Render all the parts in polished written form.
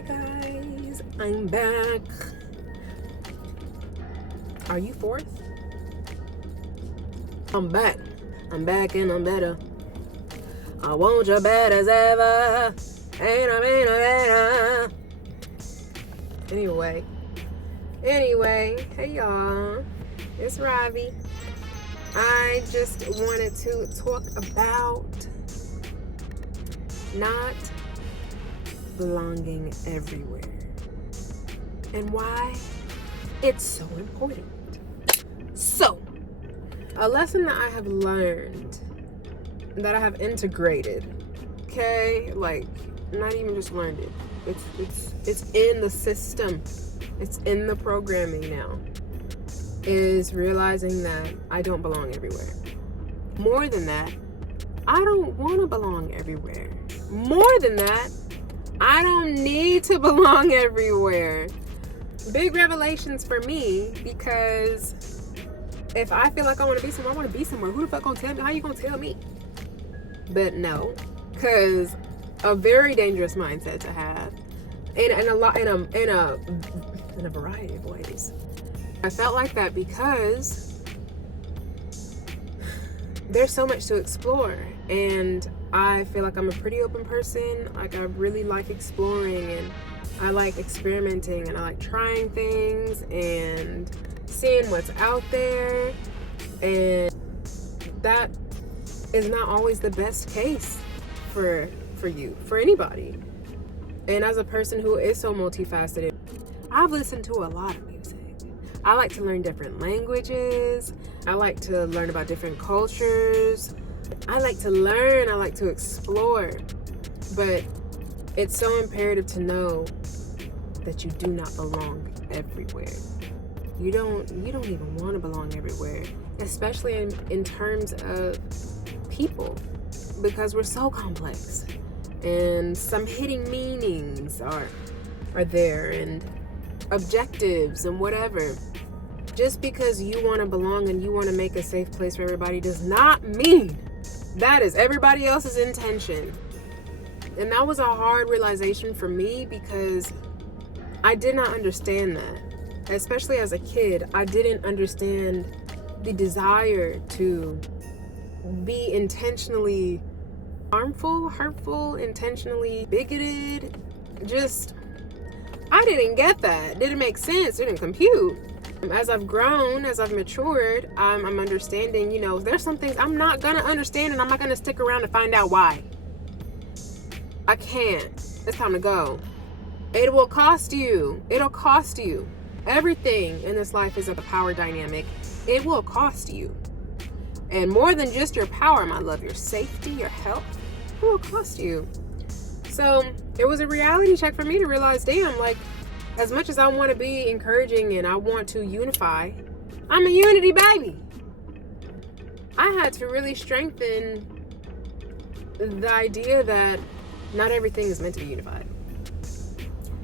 Hi guys, I'm back. Are you fourth? I'm back and I'm better. I want you bad as ever. Ain't I better. Anyway, hey y'all, it's Ravi. I just wanted to talk about not belonging everywhere and why it's so important. So, a lesson that I have learned, that I have integrated, okay, like not even just learned it, it's in the system, it's in the programming now, is realizing that I don't belong everywhere. More than that, I don't want to belong everywhere. More than that, I don't need to belong everywhere. Big revelations for me, because if I feel like I want to be somewhere, I want to be somewhere. Who the fuck gonna tell me? How you gonna tell me? But no, because a very dangerous mindset to have, in a variety of ways. I felt like that because there's so much to explore, and I feel like I'm a pretty open person. Like, I really like exploring, and I like experimenting, and I like trying things and seeing what's out there, and that is not always the best case for you, for anybody. And as a person who is so multifaceted, I've listened to a lot of music. I like to learn different languages. I like to learn about different cultures. I like to learn, I like to explore. But it's so imperative to know that you do not belong everywhere. You don't even want to belong everywhere, especially in terms of people, because we're so complex, and some hidden meanings are there, and objectives and whatever. Just because you want to belong and you want to make a safe place for everybody does not mean that is everybody else's intention. And that was a hard realization for me, because I did not understand that. Especially as a kid, I didn't understand the desire to be intentionally harmful, hurtful, intentionally bigoted. Just, I didn't get that. Didn't make sense. Didn't compute. As I've grown, as I've matured, I'm understanding, there's some things I'm not going to understand, and I'm not going to stick around to find out why. I can't. It's time to go. It will cost you. It'll cost you. Everything in this life is a power dynamic. It will cost you. And more than just your power, my love, your safety, your health, it will cost you. So it was a reality check for me to realize, damn, like, as much as I want to be encouraging and I want to unify, I'm a unity baby. I had to really strengthen the idea that not everything is meant to be unified.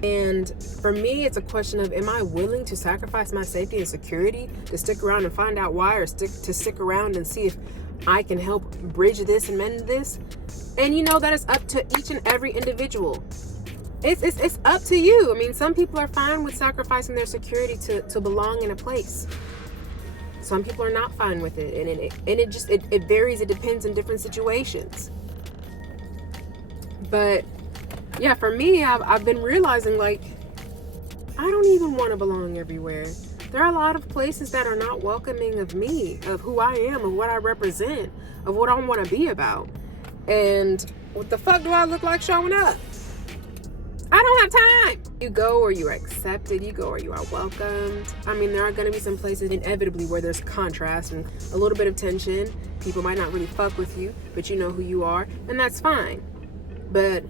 And for me, it's a question of, am I willing to sacrifice my safety and security to stick around and find out why, or stick around and see if I can help bridge this and mend this? And that is up to each and every individual. It's up to you. I mean, some people are fine with sacrificing their security to belong in a place. Some people are not fine with it, and it varies. It depends in different situations. But yeah, for me, I've been realizing, like, I don't even want to belong everywhere. There are a lot of places that are not welcoming of me, of who I am, of what I represent, of what I want to be about. And what the fuck do I look like showing up? I don't have time. You go or you are accepted. You go or you are welcomed. I mean, there are going to be some places inevitably where there's contrast and a little bit of tension. People might not really fuck with you, but you know who you are, and that's fine. But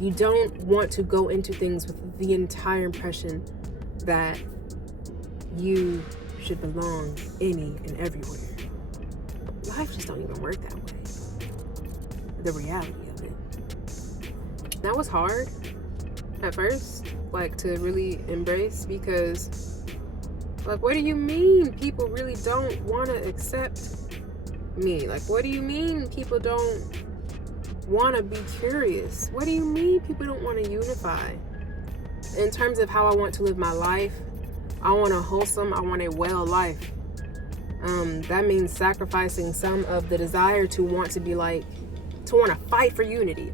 you don't want to go into things with the entire impression that you should belong any and everywhere. Life just don't even work that way. The reality of it. That was hard at first, like, to really embrace, because, like, what do you mean people really don't want to accept me? Like, what do you mean people don't want to be curious. What do you mean people don't want to unify? In terms of how I want to live my life, I want a wholesome, I want a well life. That means sacrificing some of the desire to want to fight for unity.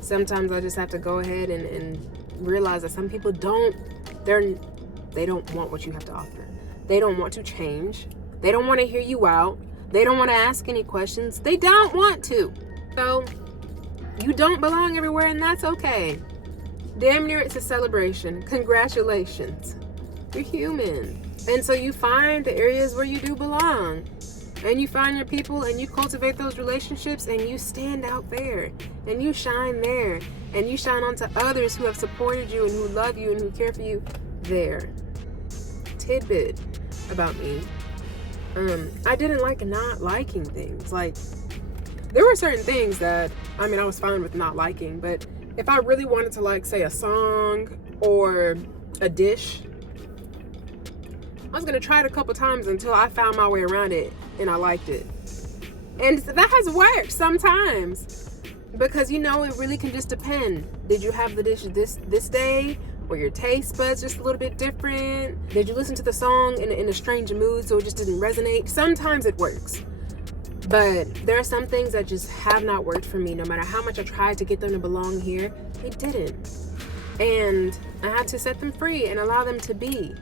Sometimes I just have to go ahead and realize that some people they don't want what you have to offer. They don't want to change. They don't want to hear you out. They don't want to ask any questions. They don't want to. So you don't belong everywhere, and that's okay. Damn near it's a celebration. Congratulations. You're human. And so you find the areas where you do belong. And you find your people and you cultivate those relationships and you stand out there. And you shine there. And you shine onto others who have supported you and who love you and who care for you there. Tidbit about me. I didn't like not liking things. Like, there were certain things that, I was fine with not liking, but if I really wanted to like, say, a song or a dish, I was going to try it a couple times until I found my way around it and I liked it. And that has worked sometimes because, it really can just depend. Did you have the dish this day? Were your taste buds just a little bit different? Did you listen to the song in a strange mood so it just didn't resonate? Sometimes it works. But there are some things that just have not worked for me. No matter how much I tried to get them to belong here, it didn't. And I had to set them free and allow them to be.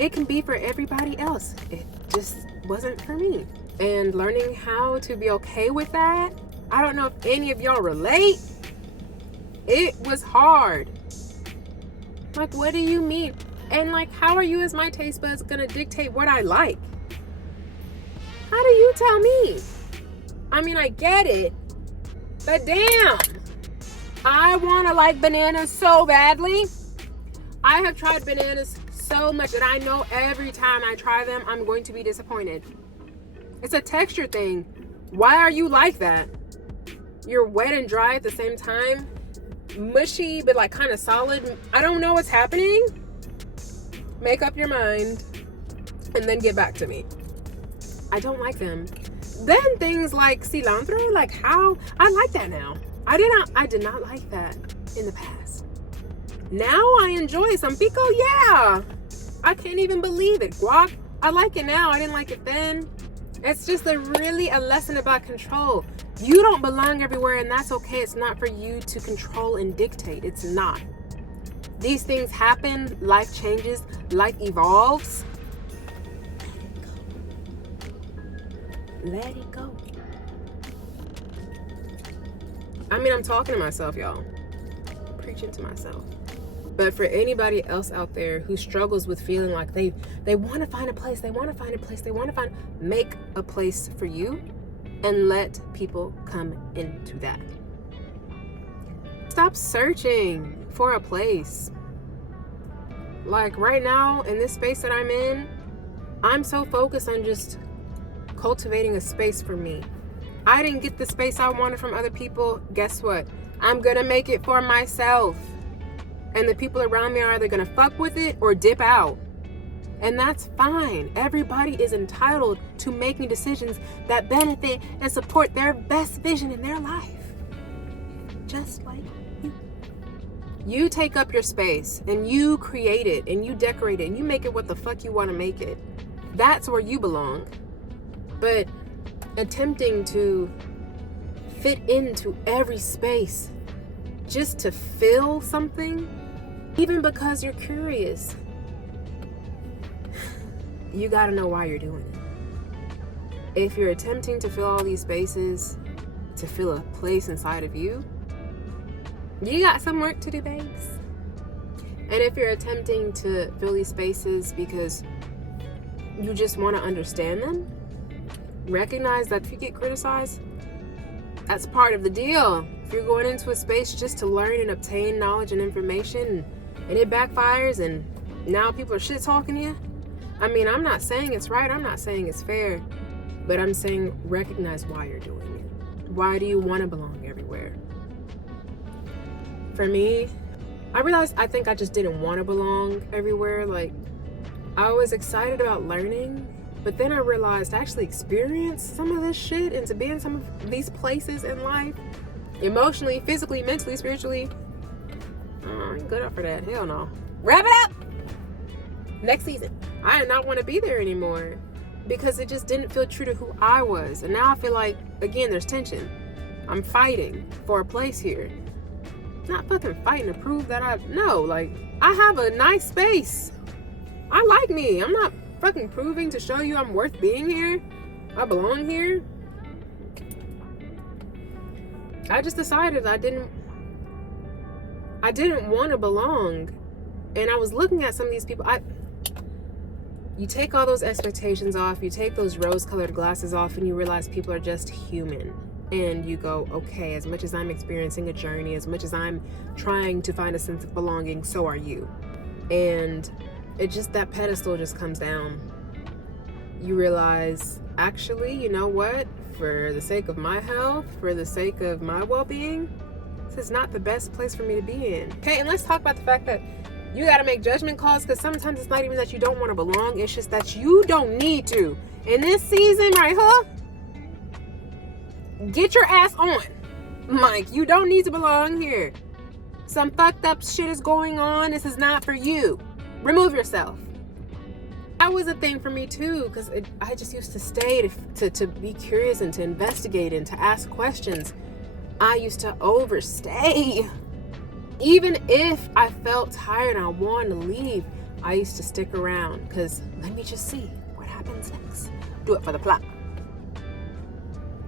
It can be for everybody else. It just wasn't for me. And learning how to be okay with that, I don't know if any of y'all relate. It was hard. Like, what do you mean? And like, how are you as my taste buds gonna dictate what I like? How do you tell me? I get it, but damn, I wanna like bananas so badly. I have tried bananas so much and I know every time I try them, I'm going to be disappointed. It's a texture thing. Why are you like that? You're wet and dry at the same time. Mushy, but like kind of solid. I don't know what's happening. Make up your mind and then get back to me. I don't like them. Then things like cilantro, like how I like that now. I did not like that in the past. Now I enjoy some pico. Yeah, I can't even believe it. Guac, I like it now. I didn't like it then. It's just really a lesson about control. You don't belong everywhere, and that's okay. It's not for you to control and dictate. It's not. These things happen. Life changes. Life evolves. Let it go. I'm talking to myself, y'all. Preaching to myself. But for anybody else out there who struggles with feeling like they want to find a place, make a place for you and let people come into that. Stop searching for a place. Like right now in this space that I'm in, I'm so focused on just cultivating a space for me. I didn't get the space I wanted from other people. Guess what? I'm gonna make it for myself. And the people around me are either gonna fuck with it or dip out. And that's fine. Everybody is entitled to making decisions that benefit and support their best vision in their life. Just like you. You take up your space and you create it and you decorate it and you make it what the fuck you want to make it. That's where you belong. But attempting to fit into every space just to fill something, even because you're curious, you gotta know why you're doing it. If you're attempting to fill all these spaces to fill a place inside of you, you got some work to do, babes. And if you're attempting to fill these spaces because you just want to understand them, recognize that if you get criticized, that's part of the deal. If you're going into a space just to learn and obtain knowledge and information and it backfires and now people are shit talking you, I'm not saying it's right, I'm not saying it's fair, but I'm saying recognize why you're doing it. Why do you want to belong everywhere? For me, I realized I just didn't want to belong everywhere. Like, I was excited about learning But then I realized to actually experience some of this shit and to be in some of these places in life, emotionally, physically, mentally, spiritually, I ain't good up for that. Hell no. Wrap it up! Next season. I did not want to be there anymore because it just didn't feel true to who I was. And now I feel like, again, there's tension. I'm fighting for a place here. Not fucking fighting to prove that I have a nice space. I like me. I'm not fucking proving to show you I'm worth being here. I belong here. I just decided I didn't want to belong. And I was looking at some of these people. You take all those expectations off, you take those rose-colored glasses off, and you realize people are just human. And you go, okay, as much as I'm experiencing a journey, as much as I'm trying to find a sense of belonging, so are you. And that pedestal just comes down. You realize, actually, you know what? For the sake of my health, for the sake of my well-being, this is not the best place for me to be in. Okay, and let's talk about the fact that you got to make judgment calls, because sometimes it's not even that you don't want to belong. It's just that you don't need to. In this season, right, get your ass on. Like, you don't need to belong here. Some fucked up shit is going on. This is not for you. Remove yourself. That was a thing for me too, because I just used to stay to be curious and to investigate and to ask questions. I used to overstay. Even if I felt tired and I wanted to leave, I used to stick around because let me just see what happens next. Do it for the plot.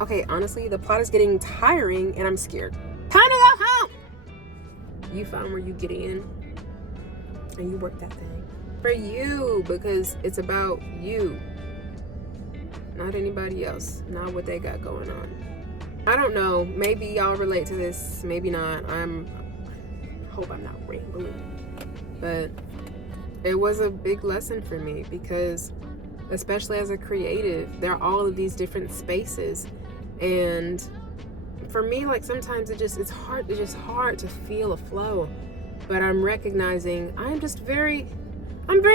Okay, honestly, the plot is getting tiring and I'm scared. Time to go home! You find where you get in and you work that thing. For you, because it's about you. Not anybody else. Not what they got going on. I don't know. Maybe y'all relate to this. Maybe not. Hope I'm not rambling. But it was a big lesson for me because, especially as a creative, there are all of these different spaces. And for me, like, sometimes it's hard to feel a flow. But I'm recognizing I'm very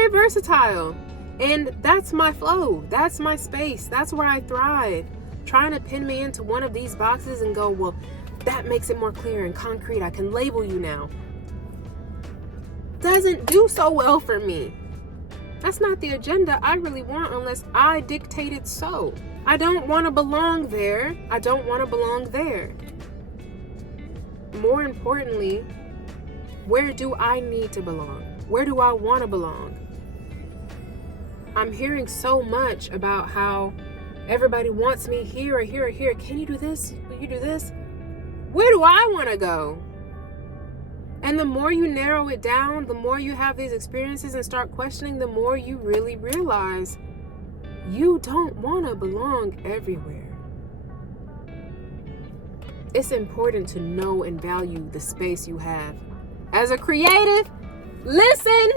versatile. And that's my flow. That's my space. That's where I thrive. Trying to pin me into one of these boxes and go, well, that makes it more clear and concrete. I can label you now. Doesn't do so well for me. That's not the agenda I really want unless I dictate it so. I don't want to belong there. I don't want to belong there. More importantly, where do I need to belong? Where do I want to belong? I'm hearing so much about how everybody wants me here or here or here. Can you do this? Will you do this? Where do I want to go? And the more you narrow it down, the more you have these experiences and start questioning, the more you really realize you don't want to belong everywhere. It's important to know and value the space you have. As a creative, listen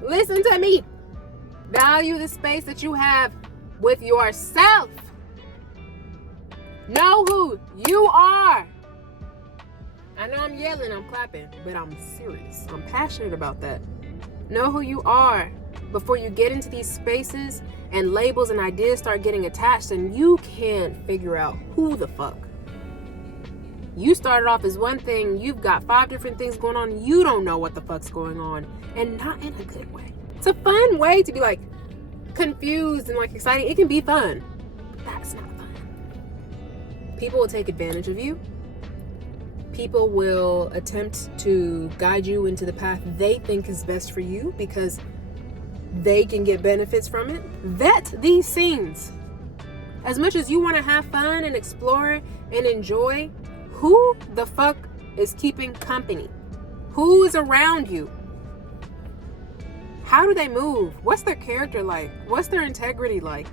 to me. Value the space that you have with yourself. Know who you are. I know I'm yelling, I'm clapping, but I'm serious. I'm passionate about that. Know who you are before you get into these spaces and labels and ideas start getting attached and you can't figure out who the fuck. You started off as one thing, you've got 5 different things going on, you don't know what the fuck's going on, and not in a good way. It's a fun way to be like confused and like exciting. It can be fun, but that's not fun. People will take advantage of you. People will attempt to guide you into the path they think is best for you because they can get benefits from it. Vet these scenes. As much as you want to have fun and explore and enjoy, who the fuck is keeping company? Who is around you? How do they move? What's their character like? What's their integrity like?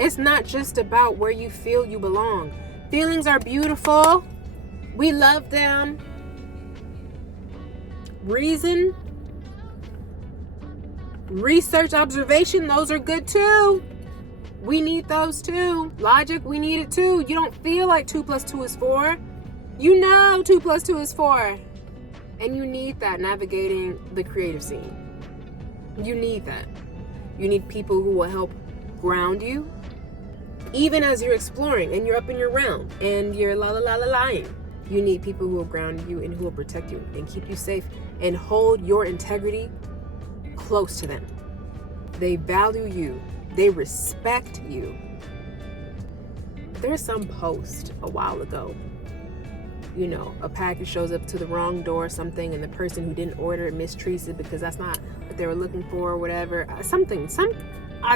It's not just about where you feel you belong. Feelings are beautiful. We love them. Reason, research, observation, those are good too. We need those too. Logic, we need it too. You don't feel like 2 + 2 is 4. You know 2 + 2 is 4. And you need that navigating the creative scene. You need that. You need people who will help ground you. Even as you're exploring and you're up in your realm and you're lying, you need people who will ground you and who will protect you and keep you safe and hold your integrity close to them. They value you. They respect you. There's some post a while ago, a package shows up to the wrong door or something, and the person who didn't order it mistreats it because that's not what they were looking for or whatever. I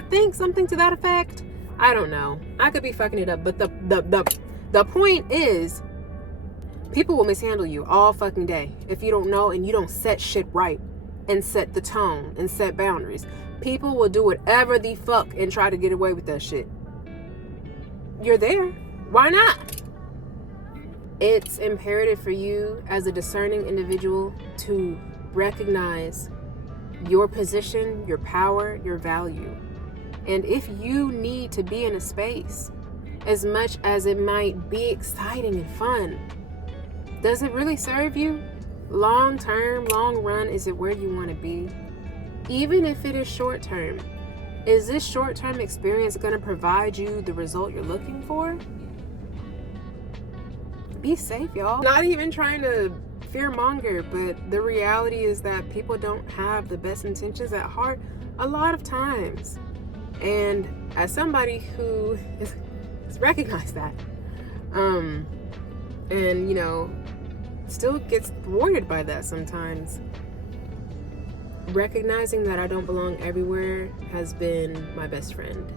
think something to that effect. I don't know. I could be fucking it up, but the point is, people will mishandle you all fucking day if you don't know and you don't set shit right and set the tone and set boundaries. People will do whatever the fuck and try to get away with that shit. You're there. Why not? It's imperative for you as a discerning individual to recognize your position, your power, your value. And if you need to be in a space, as much as it might be exciting and fun, does it really serve you? Long term, long run, is it where you want to be? Even if it is short term, is this short term experience going to provide you the result you're looking for? Be safe, y'all. Not even trying to fearmonger, but the reality is that people don't have the best intentions at heart a lot of times. And as somebody who has recognized that, and still gets thwarted by that sometimes, recognizing that I don't belong everywhere has been my best friend.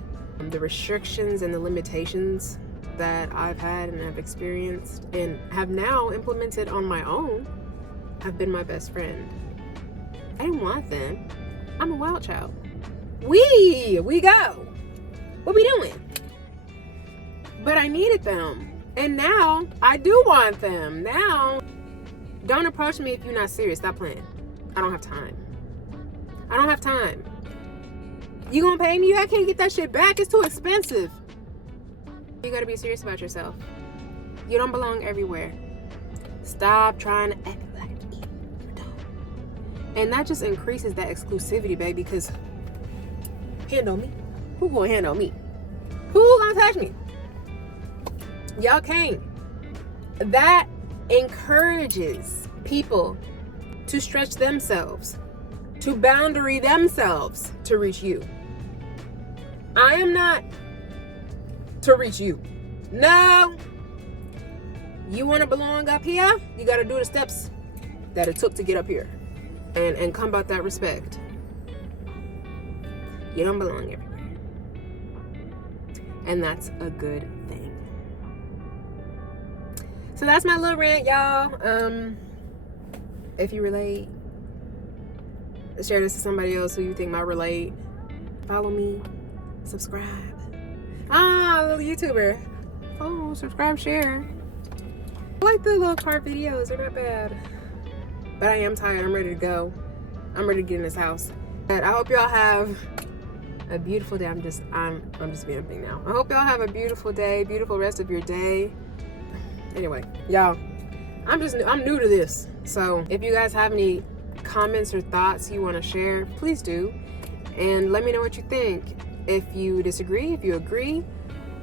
The restrictions and the limitations that I've had and have experienced and have now implemented on my own have been my best friend. I didn't want them. I'm a wild child. We go. What we doing? But I needed them. And now I do want them. Now, don't approach me if you're not serious. Stop playing. I don't have time. You gonna pay me? I can't get that shit back. It's too expensive. You gotta be serious about yourself. You don't belong everywhere. Stop trying to act like you don't. And that just increases that exclusivity, baby, because hand on me. Who gonna hand on me? Who gonna touch me? Y'all can't. That encourages people to stretch themselves, to boundary themselves to reach you. I am not to reach you. No. You want to belong up here? You got to do the steps that it took to get up here and combat that respect. You don't belong everywhere. And that's a good thing. So that's my little rant, y'all. If you relate, share this to somebody else who you think might relate. Follow me. Subscribe. A little YouTuber. Oh, subscribe, share. I like the little car videos. They're not bad. But I am tired. I'm ready to go. I'm ready to get in this house. And I hope y'all have a beautiful day. I'm just vamping now. I hope y'all have a beautiful day, beautiful rest of your day. Anyway, y'all, I'm new to this. So if you guys have any comments or thoughts you want to share, please do. And let me know what you think. If you disagree, if you agree,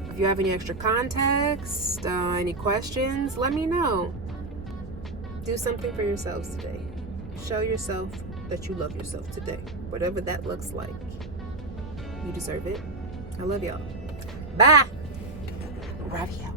if you have any extra context, any questions, let me know. Do something for yourselves today. Show yourself that you love yourself today. Whatever that looks like. You deserve it. I love y'all. Bye. Ravi out.